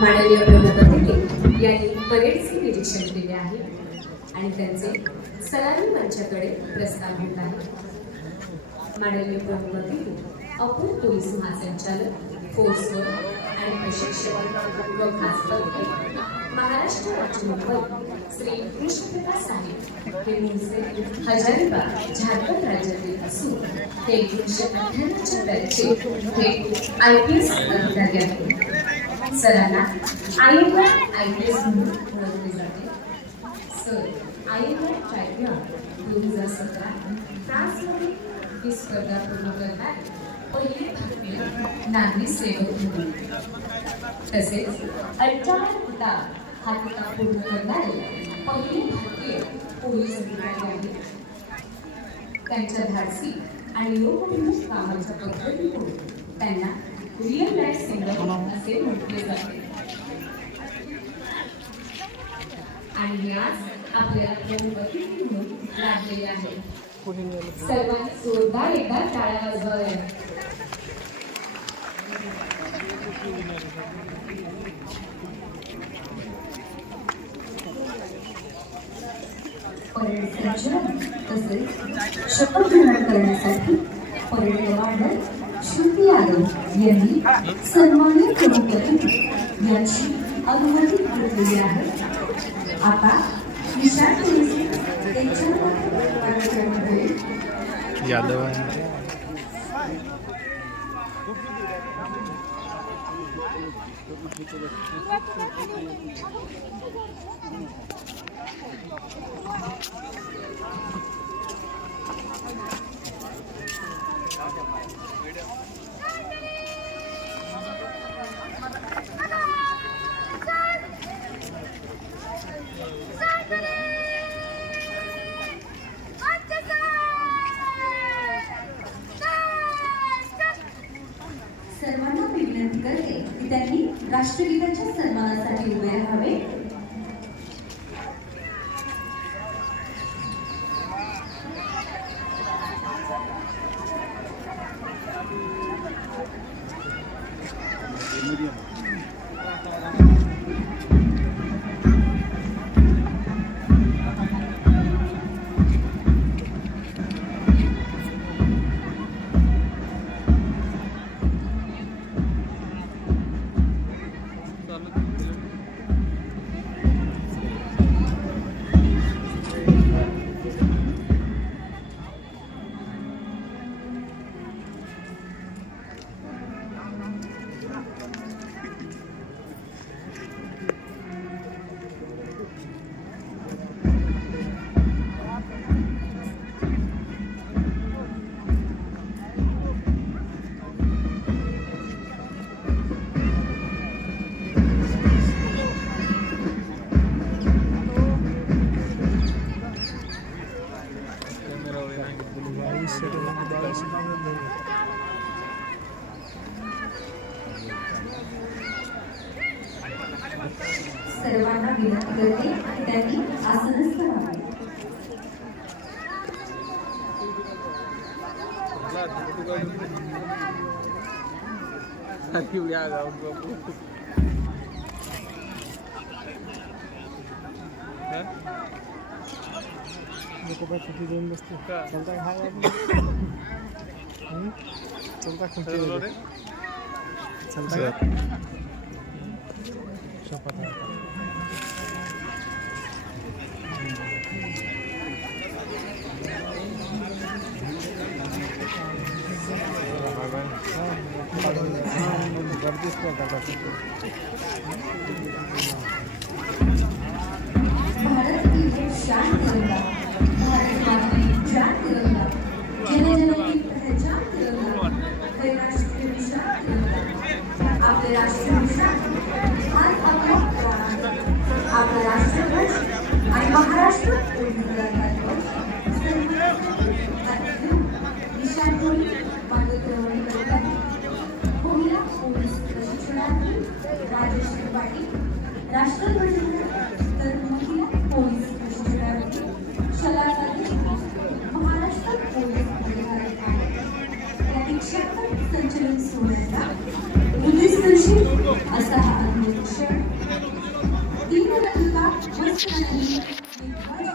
माननीय प्रमुख यांनी परेडचे निरीक्षण केले आहे आणि त्यांचे सलामी मंचाकडे प्रस्ताव होत आहे। माननीय प्रमुख अपर पोलीस महासंचालक फोर्सवर आणि प्रशिक्षक व खासकर महाराष्ट्र राज्य मुंबई श्री कृष्णप्रकाश साहेब हे मूळचे हजारीबाग झारखंड राज्यातील असून ते 1998च्या बॅचचे हे IPS अधिकारी आहेत। सरांना IAS म्हणून ओळखले जाते। सर IAS ट्रायब्युनल 2017 फ्रान्समध्ये ही स्पर्धा पूर्ण करणारे पहिले भारतीय नागरिक सेवक होते। तसेच अल्ट्रामॅन हा किताब पूर्ण करणारे पहिले भारतीय पोलीस अधिकारी आहेत। त्यांच्या धाडसी आणि लोकप्रिय कामाच्या पद्धतीमुळे त्यांना रिअल लाईफ सिंगर असे म्हटले जाते आणि हे आज आपल्या प्रमुखांनी म्हणून लाभलेले आहे। सर्वांनी जोरदार एकदा टाळ्या वाजवाव्या। परेड संचलन तसेच शपथग्रहण करण्यासाठी परेड कमांडर श्रुती यादव यांनी सन्माननीय प्रमुख यांची अनुमती घेतलेली आहे। आता विशाल यादव सर्वांना विनंती करते की त्यांनी राष्ट्रगीताच्या सन्मानासाठी उभे राहावे। सर्वांना विनंती करते की त्यांनी आसनस्थ राहावे। भारत की शान तिरंगा, भारत माता की जान तिरंगा, जन जन की पहचान तिरंगा, है राष्ट्रीय निशान तिरंगा। आपले राष्ट्रीय निशान आज आपला राष्ट्रध्वज आणि महाराष्ट्र निशाणमोडी मार्गक्रमण करतात। महिला पोलीस प्रशिक्षणार्थी राजश्री पाटील, राष्ट्रध्वजांना तर महिला पोलीस प्रशिक्षणार्थी शलाका देशमुख महाराष्ट्र पोलीस अधिकारी आहेत। या 76 संचलन सोहळ्याचा उद्देशदर्शी असा हा शिक्षण, तीन रंग का वस्त्र नहीं ये ध्वज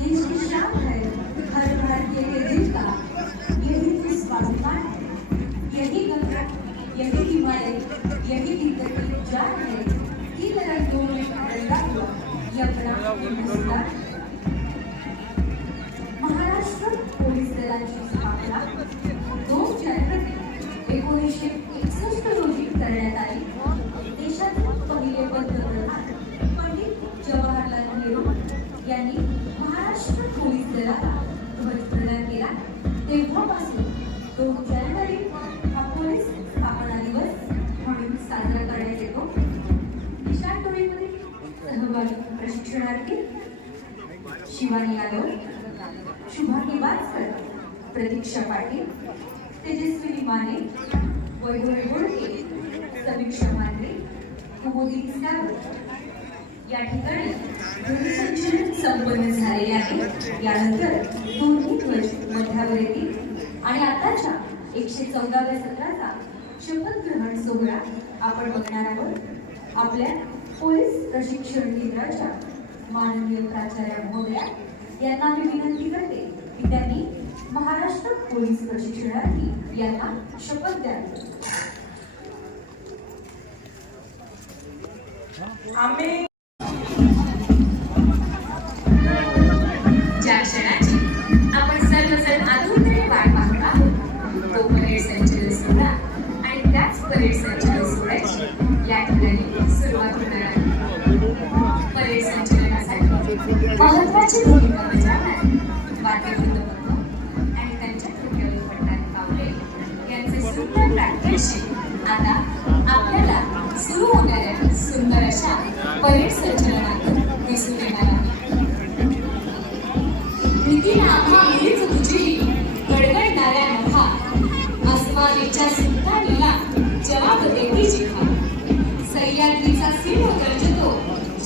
देश की शान है, हर भारतीय के दिल का यही तो स्वाभिमान है, यही गंगा, यही हिमालय, यही की जान है, तीन रंगों में रंगा हुआ ये अपना हिंदुस्तान। महाराष्ट्र पोलीस दलाची स्थापना 2 जानेवारी 1961 रोजी करण्यात आली. देशाचे पहिले पंतप्रधान पंडित जवाहरलाल नेहरू यांनी महाराष्ट्र पोलीस दलाला ध्वज प्रदान केला. तेव्हापासून 2 जानेवारी हा पोलीस स्थापना दिवस म्हणून साजरा करण्यात येतो. निशाण टोळीमध्ये सहभागी प्रशिक्षणार्थी शिवानी यादव, शुभांगी वासकर, प्रतीक्षा पाटील, तेजस्विनी माने, वैभवी गोडके, समीक्षा मात्रे, कुमुदी सागर या ठिकाणी ध्वनिसंचलन संपन्न झालेले आहे. यानंतर दोन्ही ध्वज मध्यावर येतील आणि आताच्या 114व्या सत्राचा शपथग्रहण सोहळा आपण बघणार आहोत. आपल्या पोलीस प्रशिक्षण केंद्राच्या माननीय प्राचार्य महोदया यांना मी विनंती करते की त्यांनी महाराष्ट्र पोलीस प्रशिक्षणार्थी यांना शपथ द्यावी. आम्ही ज्या क्षणाची आपण सर्वजण आतुरतेने वाट पाहत आहोत तो परेड संचलन सोहळा आणि त्याच परेड संचलन सोहळ्याची या ठिकाणी सुरुवात होणार आहे. परेड संचलनासाठी महत्त्वाची भूमिका बजावणारे वाद्यवृंद आणि त्यांच्या डोक्यावर पडणारे पावले यांचे सुंदर प्रात्यक्षिक आता आपल्याला सुरू होणाऱ्या सुंदर अशा परेड संचलनातून दिसून येणार आहे. भीतीला आम्हा मुलीच तुझी गडगडणाऱ्या नभा, अस्मालीच्या सुलतानीला जवाब देती जिव्हा, सह्याद्रीचा सिंह गर्जतो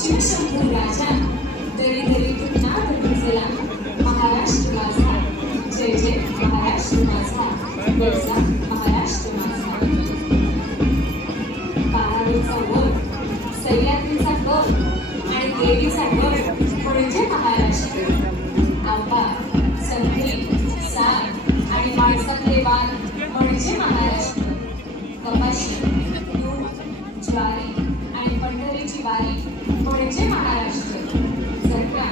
शिवशंभू राजा, दरी दरीतून नाद भिजला महाराष्ट्र माझा, जय जय महाराष्ट्र माझा, वळसा महाराष्ट्र माझा. पहाडीचा वर, सह्याद्रीचा वर आणि देवीचा वर म्हणजे महाराष्ट्र. आंबा, संत्री, साग आणि माणसातले वाण म्हणजे महाराष्ट्र. कपाशी, तूर, ज्वारी आणि पंढरीची वारी म्हणजे महाराष्ट्र. जत्रा,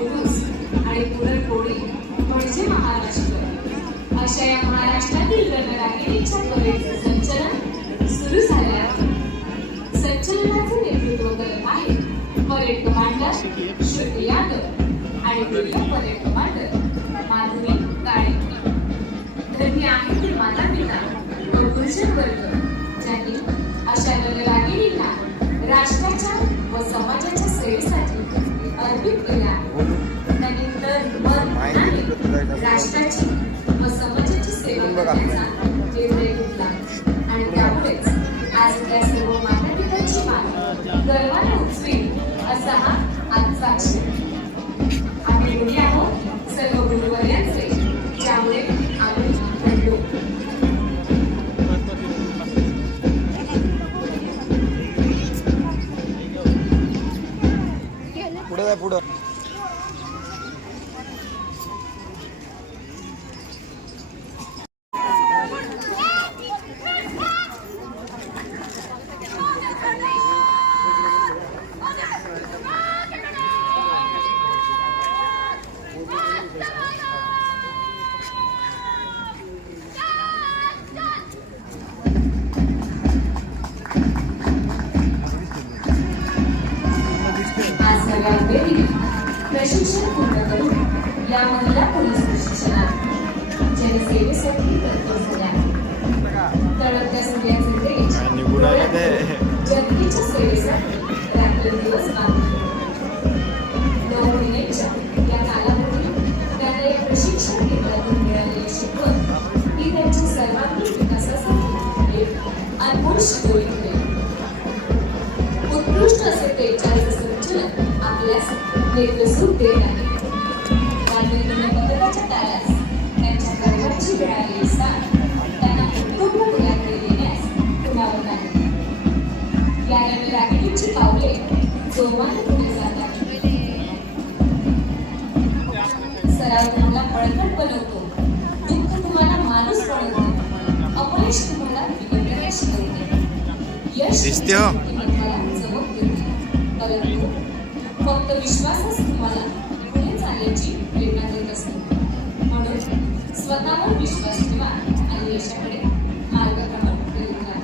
उरूस आणि पुरणपोळी म्हणजे महाराष्ट्र. अशा या महाराष्ट्रातील रणरागिणीच्या परेडचं संचलन सुरू झाले आहे. संचलनाचे नेतृत्व करत आहे परेड कमांडर श्रुती यादव आणि दुय्यम परेड कमांडर माधुरी काळे. धन्य आहे ते माता पिता व गुरुजन वर्ग ज्यांनी अशा रणरागिणींना राष्ट्राच्या व समाजाच्या सेवेसाठी अर्पित केला. त्यांनी तन मन धनाने राष्ट्राची व समाजाची सेवा करण्याचा निर्णय घेतला आणि त्यामुळेच आज त्या सर्व माता पितांची मान गर्वाने उचवेल असा हा आजचा क्षण. आम्ही ऋणी आहोत सर्व गुरुवर्यांचे ज्यामुळे आम्ही घडलो. पुढं प्रशिक्षण पूर्ण करून या महिला पोलीस प्रशिक्षणात जनसेवेसाठी तत्पर झाल्या. तळपत्या सूर्याचे तेज जनतेच्या सेवेसाठी रात्रंदिवस बांधले. 9 महिन्यांच्या या कालावधीत त्यांना या प्रशिक्षण केंद्रातून मिळालेली शिकवण ही त्यांच्या सर्वांगीण विकासासाठी एक अनमोल शिकवणी ठरेल. उत्कृष्ट असे पेचाचे संचलन आपल्यास नेतृत्व देत आहे. पदकाच्या ताऱ्यास त्यांच्या गर्भाची वेळ आलेली साथ त्यांना उत्तम मुलाखती देण्यास खुणावत आहे. या दिसते हो. परंतु फक्त विश्वासच तुम्हाला पुढे चालण्याची प्रेरणा देत असतो. म्हणून स्वतःवर विश्वास ठेवा आणि यशाकडे मार्गक्रमण करीत राहा.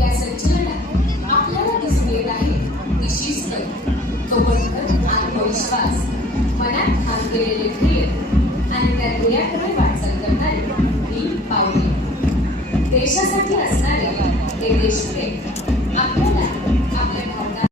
या संचलनात आपल्याला दिसून येत आहे की शिस्त, तो बंधन, आत्मविश्वास, मनात ठाम केलेले ध्येय आणि त्या ध्येयाकडे वाटचाल करणारी ही पावले, देशासाठी असणारे हे देशप्रेम